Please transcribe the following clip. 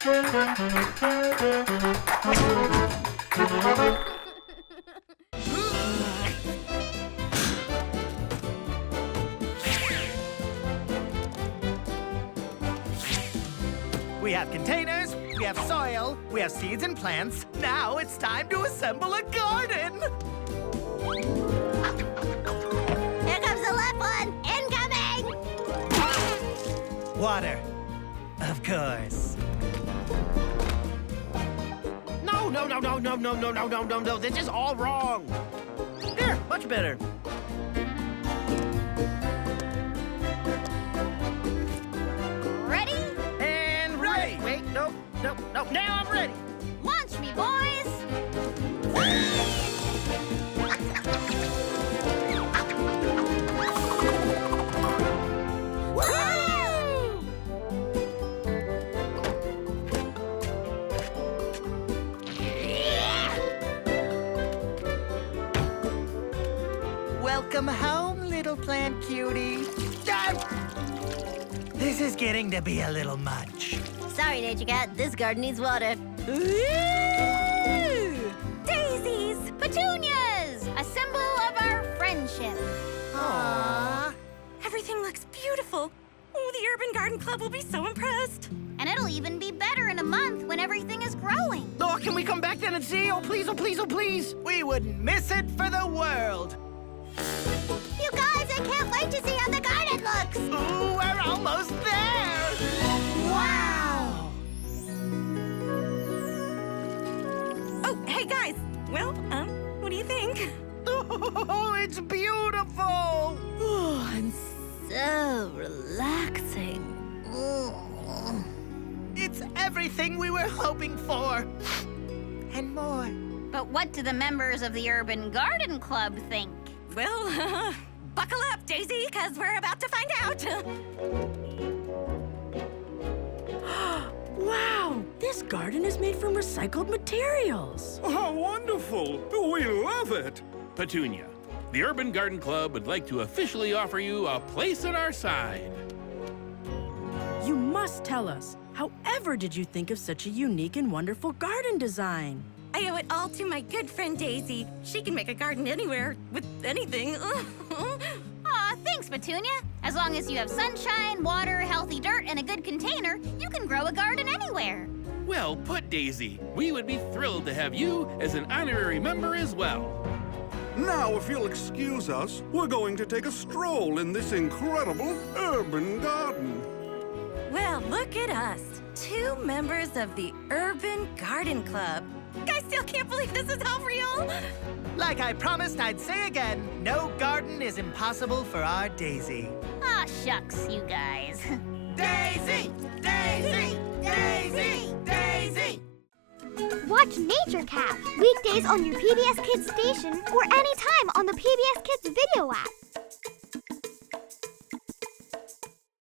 We have containers, we have soil, we have seeds and plants. Now it's time to assemble a garden! Here comes the left one! Incoming! Water. Of course. No. This is all wrong. There, much better. Ready? And ready. Wait, nope. Now I'm ready. Launch me, boys! Woo! Welcome home, little plant cutie. This is getting to be a little much. Sorry, Nature Cat. This garden needs water. Daisies! Petunias! A symbol of our friendship. Aww. Everything looks beautiful. Oh, the Urban Garden Club will be so impressed. And it'll even be better in a month when everything is growing. Oh, can we come back then and see? Oh, please, oh, please, oh, please. We wouldn't miss it for the world. You guys, I can't wait to see how the garden looks. Ooh, we're almost there. Wow! Oh, hey, guys. Well, what do you think? Oh, it's beautiful. Oh, and so relaxing. It's everything we were hoping for. And more. But what do the members of the Urban Garden Club think? Well, buckle up, Daisy, because we're about to find out. Wow, this garden is made from recycled materials. How wonderful! We love it! Petunia, the Urban Garden Club would like to officially offer you a place at our side. You must tell us, however did you think of such a unique and wonderful garden design? I owe it all to my good friend Daisy. She can make a garden anywhere with anything. Aw, thanks, Petunia. As long as you have sunshine, water, healthy dirt, and a good container, you can grow a garden anywhere. Well put, Daisy. We would be thrilled to have you as an honorary member as well. Now, if you'll excuse us, we're going to take a stroll in this incredible urban garden. Well, look at us. 2 members of the Urban Garden Club. I still can't believe this is all real. Like I promised I'd say again, no garden is impossible for our Daisy. Aw, shucks, you guys. Daisy! Daisy! Daisy! Daisy! Watch Nature Cat weekdays on your PBS Kids station or anytime on the PBS Kids video app.